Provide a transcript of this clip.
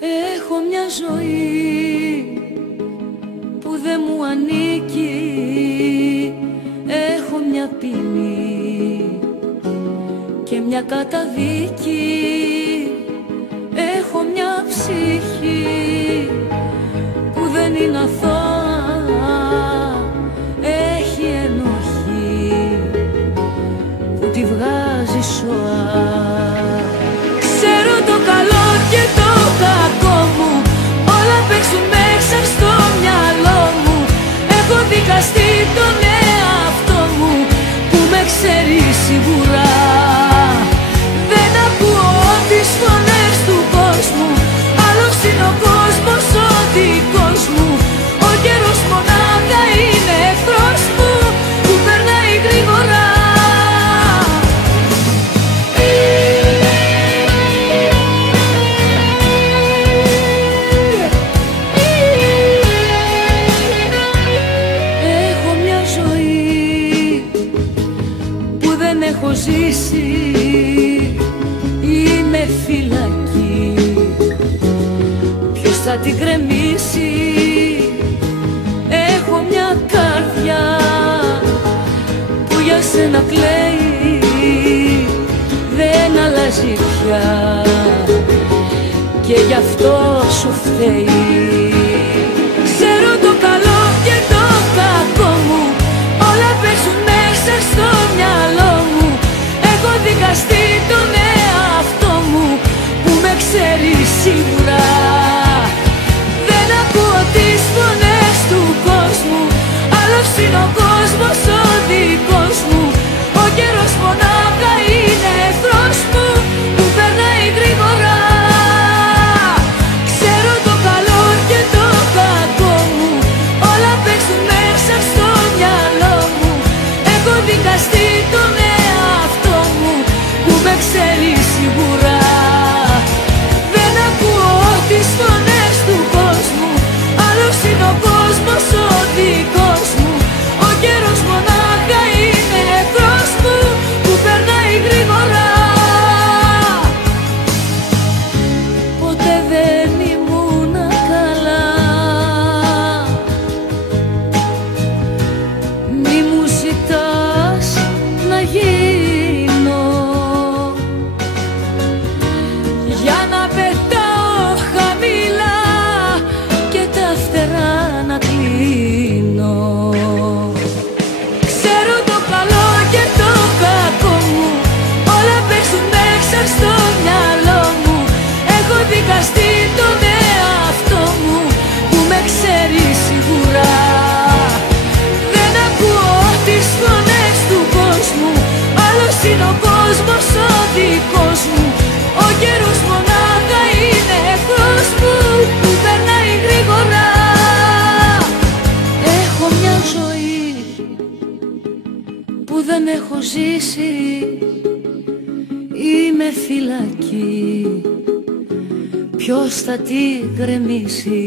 Έχω μια ζωή που δεν μου ανήκει. Έχω μια ποινή και μια καταδίκη. Έχω μια ψυχή που δεν είναι αθώα. Έχει ενοχή που τη βγάζει σοά. Ξέρω το καλό και το κακό μου, όλα παίξουν μέσα στο μυαλό μου. Έχω δικαστεί τον εαυτό μου που με ξέρει σίγουρα. Δεν ακούω τις φωνές του κόσμου, άλλος είναι ο κόσμος ο δικός μου. Ο καιρός μονάχα είναι εχθρός μου που περνάει γρήγορα. Έχω ζήσει, είμαι φυλακή. Ποιος θα την κρεμίσει? Έχω μια καρδιά που για σένα κλαίει. Δεν αλλάζει πια και γι' αυτό σου φταίει. Ξέρω το καλό και το κακό μου, όλα παίζουν μέσα στο μυαλό μου. Έχω δικαστεί τον εαυτό μου που με ξέρει σίγουρα. Δεν ακούω τις φωνές του κόσμου, άλλος είναι ο κόσμος ο δικός μου. Ο καιρός μονάχα είναι εχθρός μου που περνάει γρήγορα. Ξέρω το καλό και το κακό μου, όλα παίξουν μέσα στο μυαλό μου. Έχω δικαστεί τον εαυτό μου που με ξέρει σίγουρα. Δεν ακούω τις φωνές του κόσμου, άλλος είναι ο κόσμος ο δικός μου. Ο καιρός μονάχα είναι εχθρός μου που περνάει γρήγορα. Ποτέ δεν ήμουν καλά, μη μου ζητάς να γίνω για να πετάω χαμηλά και τα φτερά να κλείνω. Ξέρω το καλό και το κακό μου, όλα παίζουν μέσα στο μυαλό μου. Έχω δικαστεί τον εαυτό μου που με ξέρει σίγουρα. Δεν ακούω τις φωνές του κόσμου, άλλος είναι ο κόσμος ο δικός μου. Ο καιρός μονάχα είναι εχθρός μου που περνάει γρήγορα. Έχω μια ζωή που δεν έχω ζήσει, είμαι φυλακή. Ποιος θα την γκρεμίσει?